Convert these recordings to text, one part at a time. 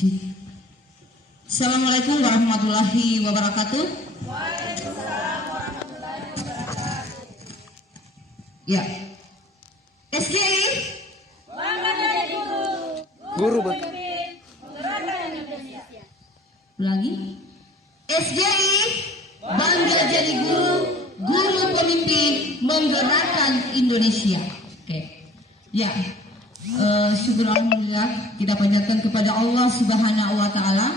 Assalamualaikum warahmatullahi wabarakatuh. Waalaikumsalam warahmatullahi wabarakatuh. Ya. SGI Bangga jadi guru pemimpin menggerakkan Indonesia. lagi. SGI bangga jadi guru pemimpin menggerakkan Indonesia. Oke. Ya. Syukur alhamdulillah kita panjatkan kepada Allah Subhanahu wa taala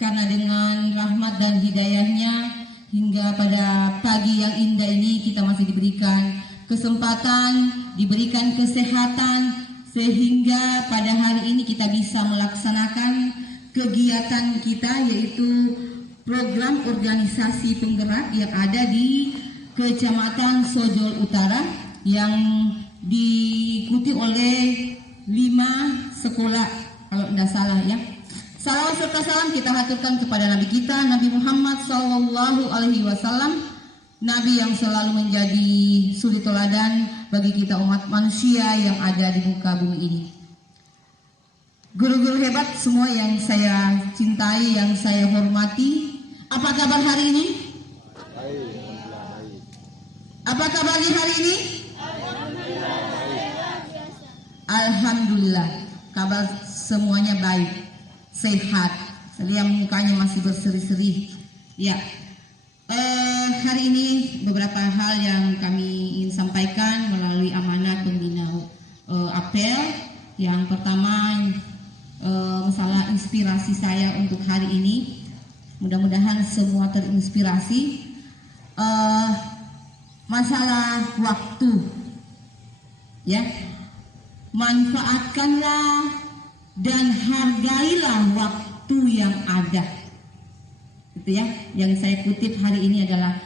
karena dengan rahmat dan hidayahnya hingga pada pagi yang indah ini kita masih diberikan kesempatan, diberikan kesehatan sehingga pada hari ini kita bisa melaksanakan kegiatan kita yaitu program organisasi penggerak yang ada di Kecamatan Sojol Utara yang diikuti oleh 5 sekolah kalau tidak salah ya. Salawat serta salam kita haturkan kepada Nabi kita Nabi Muhammad SAW, Nabi yang selalu menjadi suri teladan bagi kita umat manusia yang ada di muka bumi ini. Guru-guru hebat semua yang saya cintai, yang saya hormati, apa kabar hari ini? Apa kabar di hari ini? Alhamdulillah, kabar semuanya baik, sehat. Saya lihat mukanya masih berseri-seri. Ya, hari ini beberapa hal yang kami ingin sampaikan melalui amanah pembina apel. Yang pertama, masalah inspirasi saya untuk hari ini. Mudah-mudahan semua terinspirasi. Masalah waktu, ya. Manfaatkanlah dan hargailah waktu yang ada. Itu ya, yang saya kutip hari ini adalah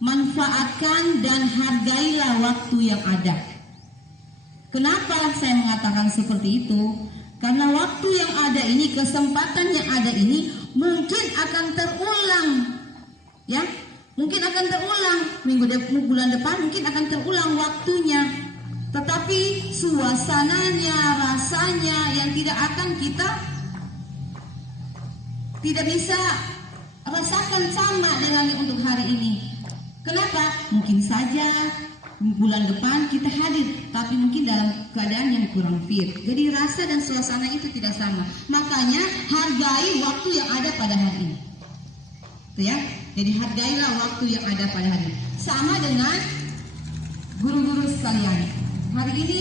manfaatkan dan hargailah waktu yang ada. Kenapa saya mengatakan seperti itu? Karena waktu yang ada ini, kesempatan yang ada ini mungkin akan terulang. Ya, mungkin akan terulang bulan depan, mungkin akan terulang waktunya. Tetapi suasananya, rasanya yang tidak akan kita tidak bisa rasakan sama dengan yang untuk hari ini. Kenapa? Mungkin saja bulan depan kita hadir, tapi mungkin dalam keadaan yang kurang fit. Jadi rasa dan suasana itu tidak sama. Makanya hargai waktu yang ada pada hari ini. Itu ya. Jadi hargailah waktu yang ada pada hari ini. Sama dengan guru-guru sekalian. Hari ini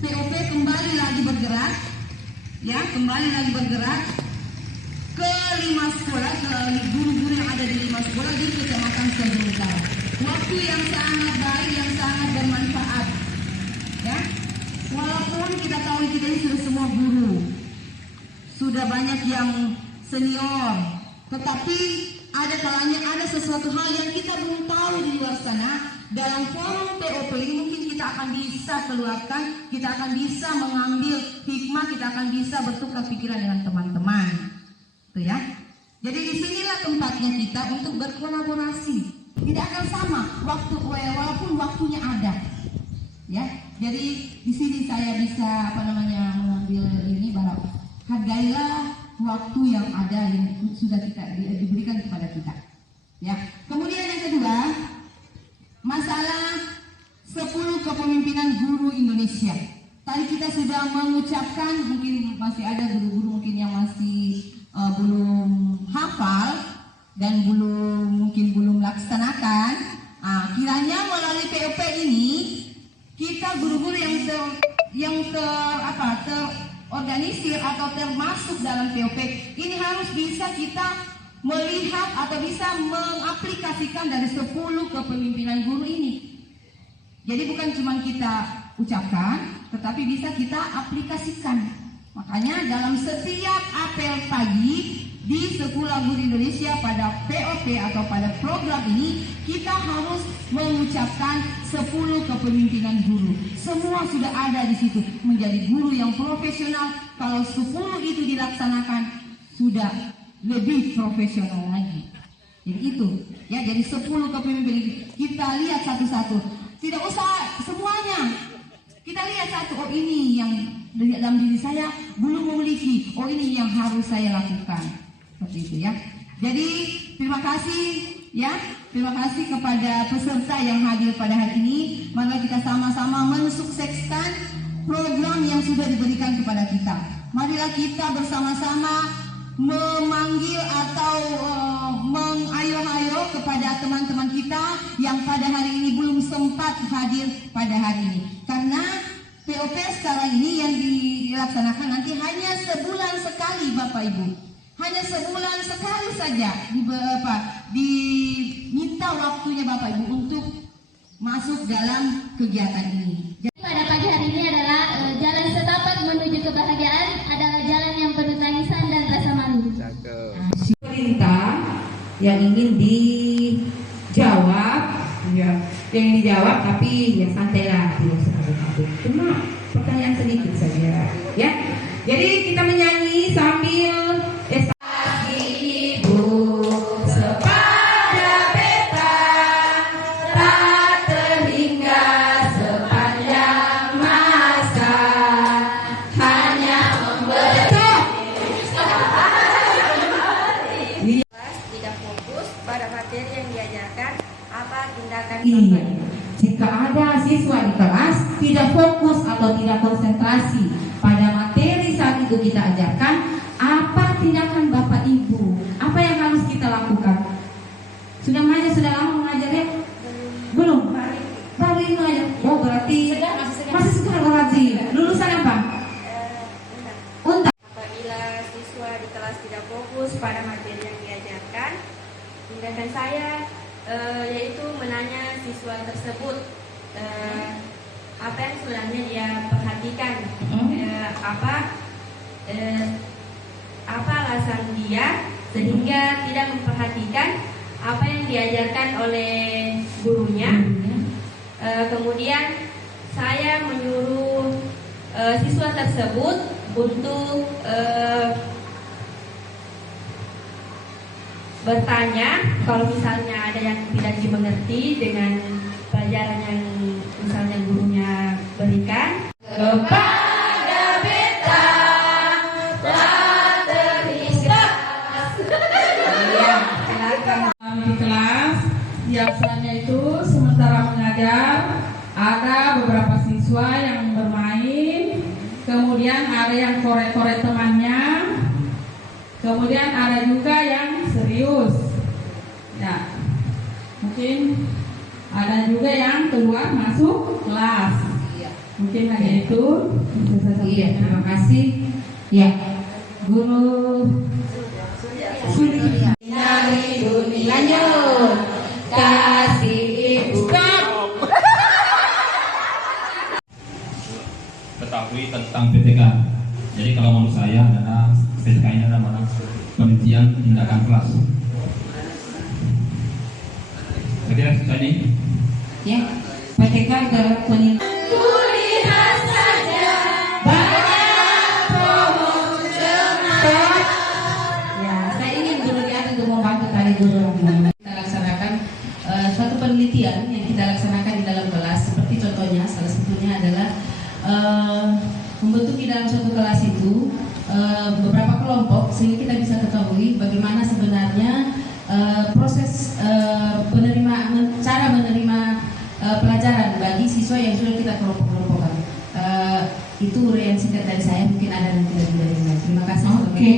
POP kembali lagi bergerak, ya, kembali lagi bergerak ke 5 sekolah, ke guru-guru yang ada di 5 sekolah di Kecamatan Sojol Utara. Waktu yang sangat baik, yang sangat bermanfaat, ya. Walaupun kita tahu kita ini sudah semua guru, sudah banyak yang senior, tetapi ada kalanya ada sesuatu hal yang kita belum tahu di luar sana. Dalam forum POP ini mungkin kita akan bisa keluarkan, kita akan bisa mengambil hikmah, kita akan bisa bertukar pikiran dengan teman-teman. Tuh ya. Jadi disinilah tempatnya kita untuk berkolaborasi. Tidak akan sama walaupun waktunya ada. Ya. Jadi di sini saya bisa mengambil ini bahwa hargailah waktu yang ada yang sudah kita diberikan kepada kita. Ya. Kemudian yang kedua, masalah 10 kepemimpinan guru Indonesia. Tadi kita sudah mengucapkan, mungkin masih ada guru-guru mungkin yang masih belum hafal dan mungkin belum laksanakan. Kiranya melalui POP ini kita guru-guru yang terorganisir atau termasuk dalam POP ini harus bisa kita melihat atau bisa mengaplikasikan dari 10 kepemimpinan guru ini. Jadi bukan cuma kita ucapkan, tetapi bisa kita aplikasikan. Makanya dalam setiap apel pagi di Sekolah Guru Indonesia pada POP atau pada program ini, kita harus mengucapkan 10 kepemimpinan guru. Semua sudah ada di situ. Menjadi guru yang profesional, kalau 10 itu dilaksanakan, sudah lebih profesional lagi. Jadi itu, ya, jadi 10 kepemimpinan kita lihat satu-satu. Tidak usah semuanya. Kita lihat satu, oh ini yang dalam diri saya belum memiliki, oh ini yang harus saya lakukan. Seperti itu ya. Jadi terima kasih ya, terima kasih kepada peserta yang hadir pada hari ini. Mari kita sama-sama mensukseskan program yang sudah diberikan kepada kita. Marilah kita bersama-sama memanggil atau mengayo-ayo kepada teman-teman kita yang pada hari ini belum sempat hadir pada hari ini. Karena POP sekarang ini yang dilaksanakan nanti hanya sebulan sekali Bapak Ibu. Hanya sebulan sekali saja diminta waktunya Bapak Ibu untuk masuk dalam kegiatan ini. Pada pagi hari ini adalah jalan setapak menuju kebahagiaan adalah jalan yang penuh tangisan dan rasa malu. Perintah yang ingin dijawab, ya, yang ingin dijawab tapi ya santailah, tidak usah takut. Cuma pertanyaan sedikit saja, ya. Jadi kita menyanyi sambil iya. Jika ada siswa di kelas tidak fokus atau tidak konsentrasi pada materi saat itu kita ajarkan, apa tindakan Bapak Ibu? Apa yang harus kita lakukan? Sudah lama mengajar ya? Belum? Baru ini aja. Oh berarti masih sekolah berarti. Lulusan apa? Unta. Apabila siswa di kelas tidak fokus pada materi yang diajarkan, tindakan saya yaitu menanya siswa tersebut apa yang sebenarnya dia perhatikan, apa alasan dia sehingga tidak memperhatikan apa yang diajarkan oleh gurunya. Kemudian saya menyuruh siswa tersebut untuk bertanya kalau misalnya ada yang tidak dimengerti dengan pelajaran yang misalnya gurunya berikan. Kepada beta tak terisak. Iya, silakan. Di kelas biasanya itu sementara mengajar ada beberapa siswa yang bermain, kemudian ada yang korek-korek temannya, kemudian ada juga yang serius. Ya, mungkin ada juga yang keluar masuk kelas. Mungkin hanya itu. Iya, terima kasih. Ya, Guru sudah dari dunianya kasih ibu. Ketahui tentang PTK. Jadi kalau menurut saya adalah PTK ini adalah penelitian tindakan kelas. Jadi saya ini. Ya, PTK adalah penelitian. Kulihat saja Banyak pohon cemara. Ya, saya ingin guru di atas untuk membantu tadi guru. Kita laksanakan suatu penelitian yang kita laksanakan di dalam kelas. Seperti contohnya, salah satunya adalah membentuk di dalam suatu kelas itu beberapa kelompok sehingga kita bisa ketahui bagaimana sebenarnya proses cara menerima pelajaran bagi siswa yang sudah kita kelompok-kelompokkan. Itu yang singkat dari saya, mungkin ada yang tidak dari. Terima kasih. Oke.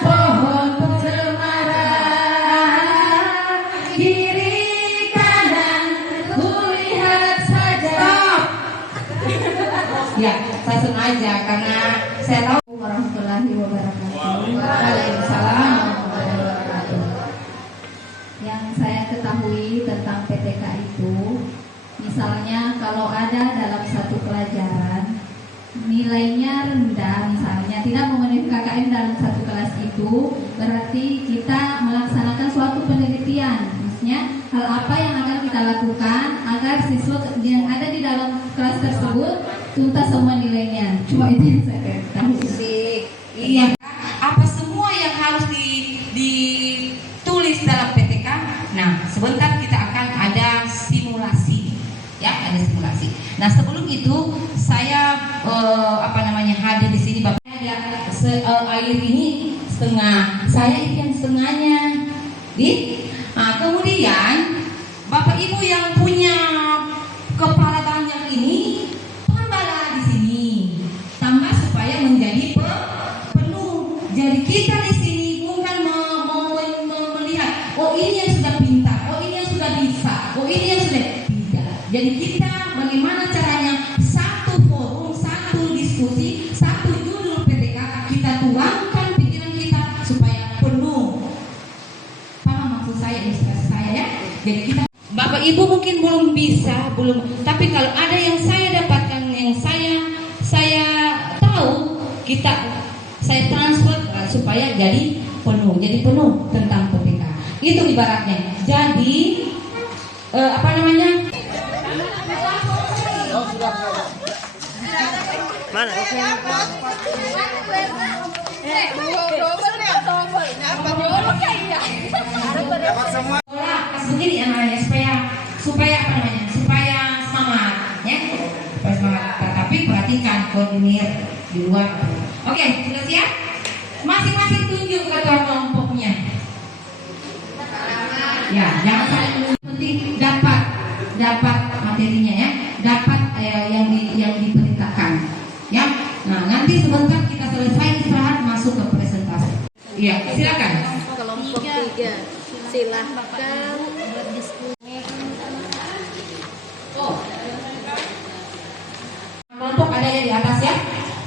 Pohon cemara kiri kanan kulihat saja. Ya, saya sengaja karena saya tahu warahmatullahi wabarakatuh. Waalaikumsalam warahmatullahi wabarakatuh. yang saya ketahui tentang PTK itu, misalnya kalau ada dalam satu pelajaran nilainya rendah, misalnya tidak memenuhi KKM dalam satu kelas itu, berarti kita melaksanakan suatu penelitian. Maksudnya hal apa yang akan kita lakukan agar siswa yang ada di dalam kelas tersebut tuntas semua nilainya. Cuma itu yang saya ketahui. Iya. Apa semua yang harus ditulis dalam PTK? Nah, sebentar kita akan ada simulasi, ya, ada simulasi. Nah, sebelum itu saya hadir di sini, Bapak. setengah, saya itu yang setengahnya. Nah, kemudian Bapak Ibu yang punya kepala banyak ini tambahlah di sini, tambah supaya menjadi penuh. Jadi kita di sini bukan melihat, oh ini yang sudah pintar, oh ini yang sudah bisa, oh ini yang sudah tidak. Jadi kita bagaimana caranya satu forum, satu diskusi, satu judul PTK kita tuangkan pikiran kita supaya penuh. Paham maksud saya, ilustrasi saya ya? Jadi kita Bapak Ibu mungkin belum bisa, tapi kalau ada yang saya dapatkan, yang saya tahu, saya transfer supaya jadi penuh tentang PTK. Itu ibaratnya. Jadi apa namanya? Mana? Begini ya namanya supaya apa namanya? Supaya semangat ya. Supaya semangat. Tapi perhatikan koordinir di luar. Oke, sudah siap? Masing-masing tunjuk ketua kelompoknya. Ya, jangan sampai penting dapat materinya ya, dapat yang diperintahkan. Ya. Nah, nanti sebentar kita selesai istirahat masuk ke presentasi. Iya, silakan. Kelompok 3. Silahkan berdiskusi. Kelompok ada yang di atas ya.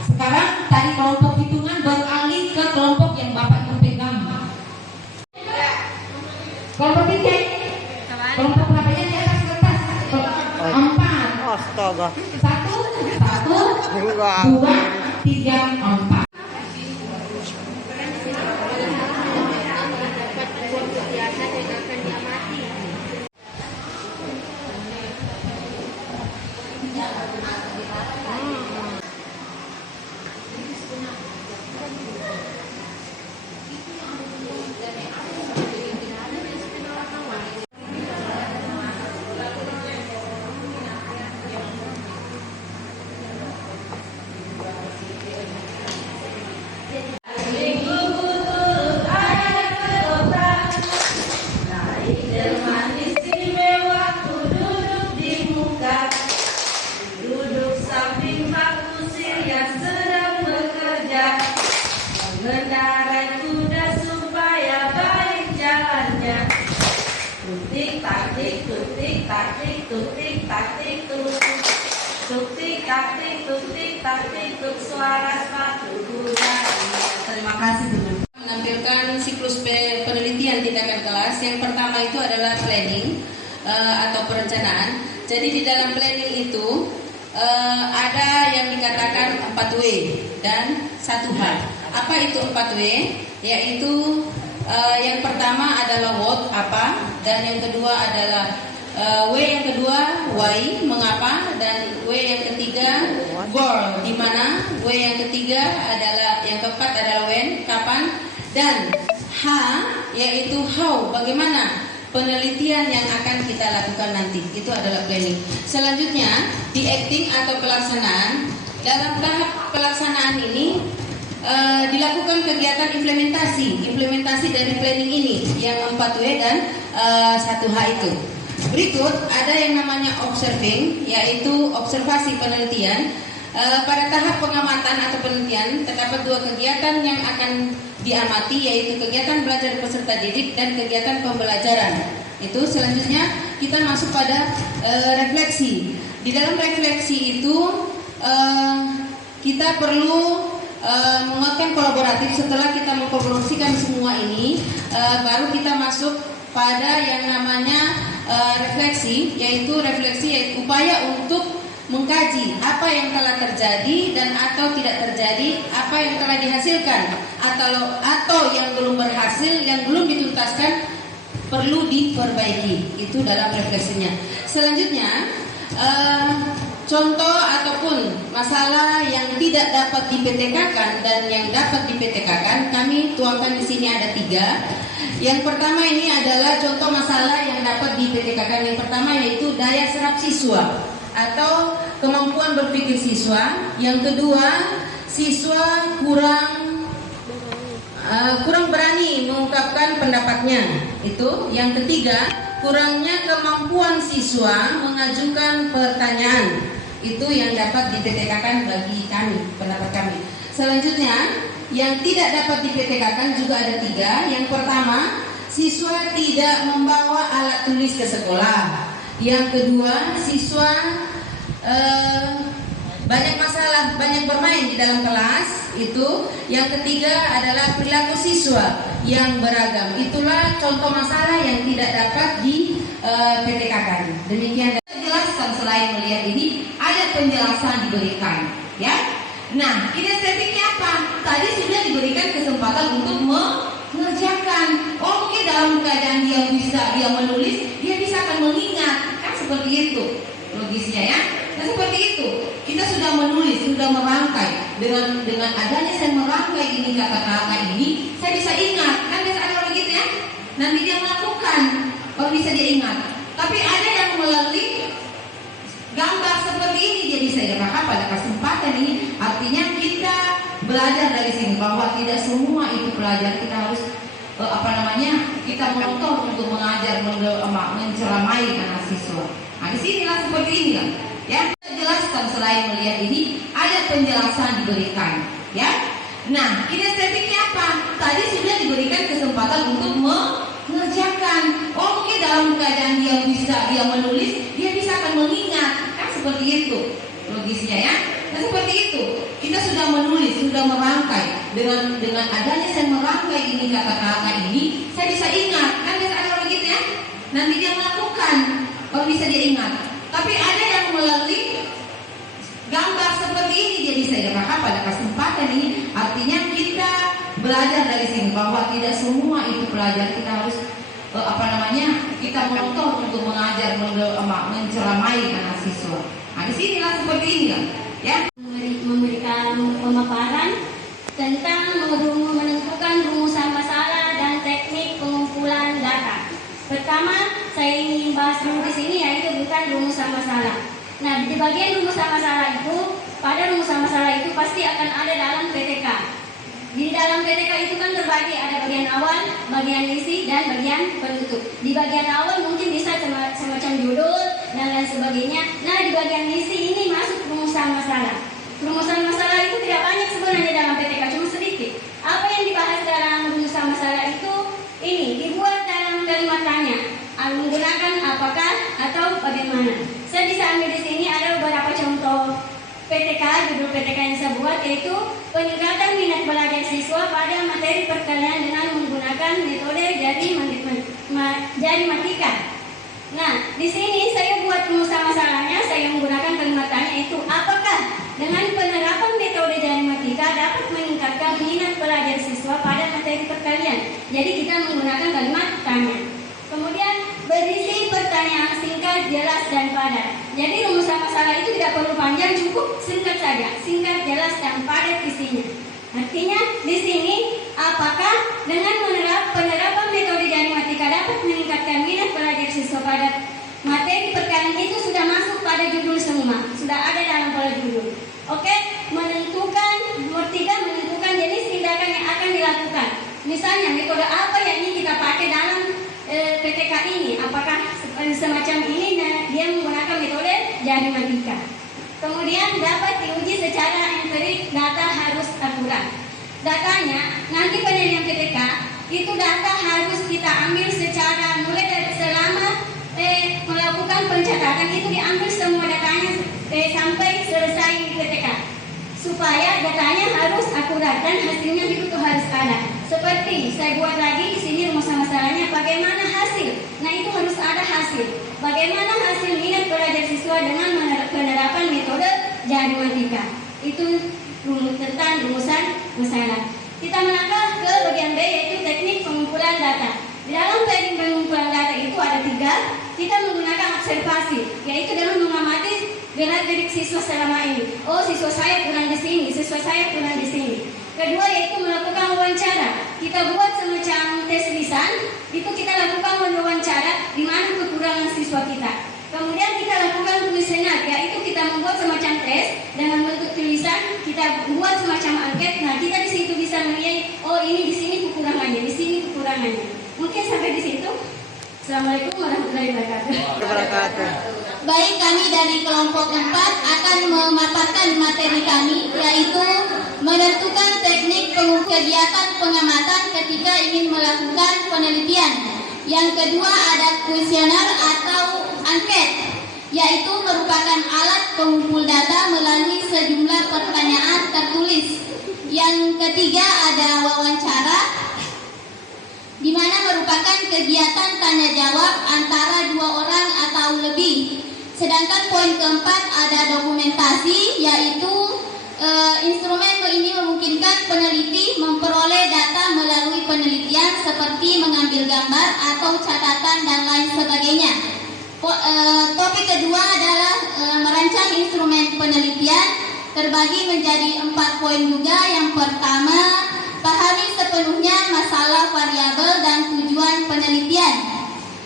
Sekarang tadi kelompok hitungan beralih ke kelompok yang Bapak Ibu pegang. Kelompok 3. Kelompok berapanya di atas kertas? 4. Astaga. 1, 2, 3, 4. Mengendarai kuda supaya baik jalannya. Tutik taktik, tutik taktik, tutik taktik, tutik. Tutik taktik, tutik taktik, tuk suara sepatu kuda. Terima kasih teman-teman. Menampilkan siklus penelitian tindakan kelas. Yang pertama itu adalah planning atau perencanaan. Jadi di dalam planning itu ada yang dikatakan 4W dan 1H. Apa itu 4W? Yaitu yang pertama adalah what, apa, dan yang kedua adalah W yang kedua why, mengapa, dan W yang ketiga goal, di mana W yang ketiga adalah, yang keempat adalah when, kapan, dan H yaitu how, bagaimana penelitian yang akan kita lakukan nanti. Itu adalah planning. Selanjutnya di acting atau pelaksanaan. Dalam tahap pelaksanaan ini dilakukan kegiatan implementasi dari planning ini yang 4W dan 1H itu. Berikut ada yang namanya observing, yaitu observasi penelitian. Pada tahap pengamatan atau penelitian terdapat 2 kegiatan yang akan diamati, yaitu kegiatan belajar peserta didik dan kegiatan pembelajaran. Itu selanjutnya kita masuk pada refleksi. Di dalam refleksi itu kita perlu menguatkan kolaboratif. Setelah kita mengkolaborasikan semua ini, baru kita masuk pada yang namanya refleksi, yaitu upaya untuk mengkaji apa yang telah terjadi dan atau tidak terjadi, apa yang telah dihasilkan atau yang belum berhasil, yang belum dituntaskan, perlu diperbaiki. Itu dalam refleksinya. Selanjutnya contoh ataupun masalah yang tidak dapat di-PTK-kan dan yang dapat di-PTK-kan, kami tuangkan di sini ada 3. Yang pertama ini adalah contoh masalah yang dapat di-PTK-kan. Yang pertama yaitu daya serap siswa atau kemampuan berpikir siswa. Yang kedua, siswa kurang kurang berani mengungkapkan pendapatnya. Itu yang ketiga, kurangnya kemampuan siswa mengajukan pertanyaan. Itu yang dapat dipetekakan bagi kami, pendapat kami. Selanjutnya, yang tidak dapat dipetekakan juga ada 3. Yang pertama, siswa tidak membawa alat tulis ke sekolah. Yang kedua, siswa banyak masalah, banyak bermain di dalam kelas. Itu. Yang ketiga adalah perilaku siswa yang beragam. Itulah contoh masalah yang tidak dapat dipetekakan. Demikian. Jelaskan selain melihat ini, ada penjelasan diberikan, ya. Nah, kinestetiknya apa? Tadi sudah diberikan kesempatan untuk mengerjakan. Oh, mungkin dalam keadaan dia menulis, dia bisa akan mengingat, kan seperti itu logisnya, ya. Nah, seperti itu. Kita sudah menulis, sudah merangkai. Dengan adanya saya merangkai ini kata-kata ini, saya bisa ingat. Kan biasa ada orang gitu, ya. Nanti dia melakukan, baru bisa dia ingat. Tapi ada yang melalui gambar seperti ini dia bisa ingat. Maka pada kesempatan ini artinya kita belajar dari sini bahwa tidak semua itu pelajar kita harus kita menonton untuk mengajar, menceramai anak siswa. Nah, di sinilah seperti ini lah, ya. Jelaskan selain melihat ini, ada penjelasan diberikan, ya. Nah, kinestetiknya apa? Tadi sudah diberikan kesempatan untuk mengerjakan. Oh, mungkin dalam keadaan dia menulis, dia bisa akan mengingat, kan seperti itu logisnya, ya. Nah, seperti itu. Kita sudah menulis, sudah merangkai. Dengan adanya saya merangkai ini kata-kata ini, saya bisa ingat. Kan biasa ada orang gitu, ya. Nanti dia melakukan, baru bisa dia ingat. Tapi ada yang melalui gambar seperti ini dia bisa ingat. Maka pada kesempatan ini artinya kita belajar dari sini bahwa tidak semua itu pelajar kita harus kita menonton untuk mengajar, menceramai anak siswa. Nah, di sinilah seperti ini lah, ya. Memberikan pemaparan tentang menentukan rumusan masalah dan teknik pengumpulan data. Pertama, saya ingin bahas dulu di sini yaitu bukan rumusan masalah. Nah, di bagian rumusan masalah itu, pada rumusan masalah itu pasti akan ada dalam PTK. Di dalam PTK itu kan terbagi ada bagian awal, bagian isi, dan bagian penutup. Di bagian awal mungkin bisa semacam judul dan lain sebagainya. Nah, di bagian isi ini masuk rumusan masalah. Rumusan masalah itu tidak banyak sebenarnya dalam PTK, cuma sedikit. Apa yang dibahas dalam rumusan masalah itu ini dibuat dalam kalimat tanya, menggunakan apakah atau bagaimana. Saya bisa ambil di sini ada beberapa contoh PTK, judul PTK yang saya buat yaitu peningkatan minat belajar siswa pada materi perkalian dengan menggunakan metode jari-matika. Nah, di sini saya buat rumusan masalahnya, saya menggunakan kalimat tanya itu apakah dengan penerapan metode jari-matika dapat meningkatkan minat belajar siswa pada materi perkalian. Jadi kita menggunakan kalimat tanya. Kemudian berisi pertanyaan singkat, jelas, dan padat. Jadi rumusan masalah itu tidak perlu panjang, cukup singkat saja, singkat, jelas, dan padat isinya. Artinya di sini apakah dengan penerapan metode jari-matika dapat meningkatkan minat belajar siswa pada materi perkalian itu sudah masuk pada judul semua, sudah ada dalam pola judul. Oke, menentukan jenis tindakan yang akan dilakukan. Misalnya metode apa yang ingin kita pakai dalam PTK ini, apakah semacam ini dia menggunakan metode jari-matika. Kemudian dapat diuji secara empirik, data harus akurat. Datanya nanti penelitian PTK itu data harus kita ambil secara mulai dari selama melakukan pencatatan itu diambil semua datanya sampai selesai PTK supaya datanya harus akurat dan hasilnya itu harus ada. Seperti saya buat lagi di sini rumusan masalahnya bagaimana hasil. Nah, itu harus ada hasil. Bagaimana hasil minat belajar siswa dengan penerapan metode jari-matika. Itu tentang rumusan masalah. Kita melangkah ke bagian B yaitu teknik pengumpulan data. Di dalam teknik pengumpulan data itu ada 3. Kita menggunakan observasi, yaitu dengan mengamati gerak-gerik siswa selama ini. Oh, siswa saya kurang di sini, siswa saya kurang di sini. Kedua yaitu melakukan wawancara. Kita buat semacam tes lisan, itu kita lakukan wawancara di mana kekurangan siswa kita. Kemudian kita lakukan kuesioner, yaitu kita membuat semacam tes dengan bentuk tulisan, kita buat semacam angket. Nah, kita di situ bisa menilai, oh oh ini di sini kekurangannya, di sini kekurangannya. Mungkin sampai di situ. Assalamualaikum warahmatullahi wabarakatuh. Baik, kami dari kelompok 4 akan memaparkan materi kami, yaitu menentukan teknik kegiatan pengamatan ketika ingin melakukan penelitian. Yang kedua ada kuesioner atau angket, yaitu merupakan alat pengumpul data melalui sejumlah pertanyaan tertulis. Yang ketiga ada wawancara, di mana merupakan kegiatan tanya jawab antara 2 orang atau lebih. Sedangkan poin keempat ada dokumentasi, yaitu instrumen ini memungkinkan peneliti memperoleh data melalui penelitian seperti mengambil gambar atau catatan dan lain sebagainya. Topik kedua adalah merancang instrumen penelitian, terbagi menjadi 4 poin juga. Yang pertama, pahami sepenuhnya masalah variabel dan tujuan penelitian,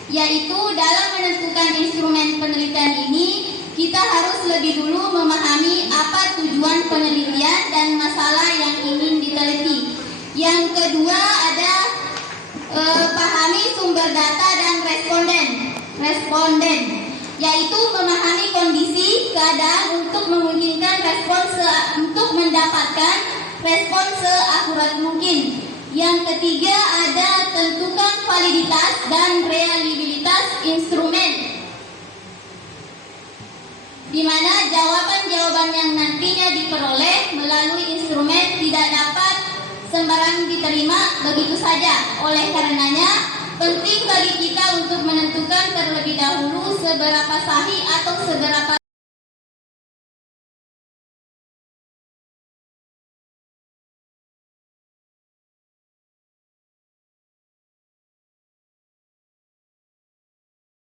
yaitu dalam menentukan instrumen penelitian ini kita harus lebih dulu memahami apa tujuan penelitian dan masalah yang ingin diteliti. Yang kedua ada pahami sumber data dan responden, yaitu memahami kondisi keadaan untuk memungkinkan untuk mendapatkan respon seakurat mungkin. Yang ketiga ada tentukan validitas dan reliabilitas instrumen, di mana jawaban-jawaban yang nantinya diperoleh melalui instrumen tidak dapat sembarang diterima begitu saja. Oleh karenanya penting bagi kita untuk menentukan terlebih dahulu seberapa sahih atau seberapa